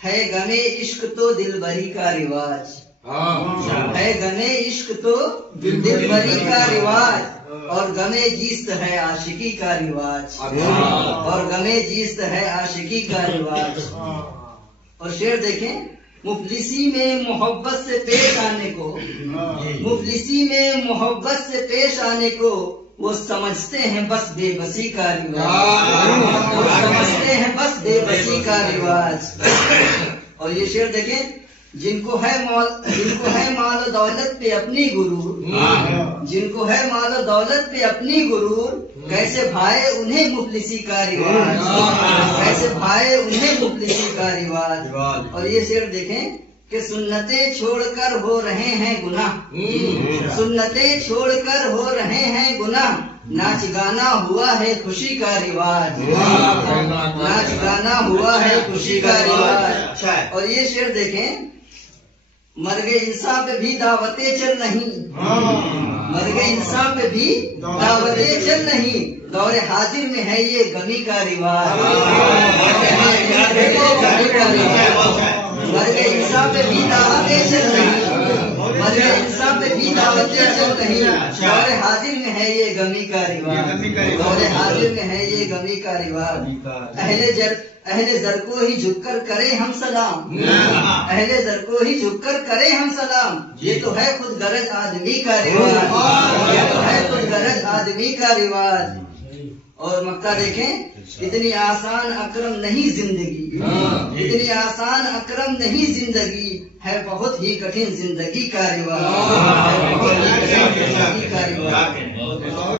ہے غمے عشق تو دل بری کا رواج، ہے غمے عشق تو دل بری کا رواج، اور غمے جیست ہے عاشقی کا رواج، اور غمے جیست ہے عاشقی کا رواج۔ اور شعر دیکھیں، مفلسی میں محبت سے پیش آنے کو، مفلسی میں محبت سے پیش آنے کو وہ سمجھتے ہیں بس بے بسی کا رواج، وہ سمجھتے ہیں بس بے بسی کا رواج۔ اور یہ شعر دیکھیں، جن کو ہے مال و دولت پہ اپنی غرور، جن کو ہے مال و دولت پہ اپنی غرور، کیسے بھائے انہیں مفلسی کا رواج، کیسے بھائے انہیں مفلسی کا رواج۔ اور یہ شعر دیکھیں کہ سنتیں چھوڑ کر ہو رہے ہیں گناہ، سنتیں چھوڑ کر ہو رہے ہیں گناہ، ناچ گانا ہوا ہے خوشی کا رواج، ناچ گانا ہوا ہے خوشی کا رواج۔ اور یہ شعر دیکھیں، مرگ انسان پہ بھی دعوتیں چل نہیں، مرگ انسان پہ بھی دعوتیں چل نہیں، دور حاضر میں ہے یہ غمی کا رواج، مرگ انسان پہ بھی دعوتیں چل نہیں، مرگ انسان پہ بھی دعوتیں چل نہیں، دور حاضر میں ہے یہ غمی کا رواج، دور حاضر میں ہے یہ غمی کا رواج۔ اہل زر کو ہی جھک کر کرے ہم سلام، اہل زر کو ہی جھک کر کرے ہم سلام، یہ تو ہے خود غرض آدمی کا رواج، یہ تو ہے خود غرض آدمی کا رواج۔ اور مکہ دیکھیں، اتنی آسان اکرم نہیں زندگی، اتنی آسان اکرم نہیں زندگی، ہے بہت ہی کٹھن زندگی کا رواج، ہے بہت ہی کٹھن زندگی کا رواج۔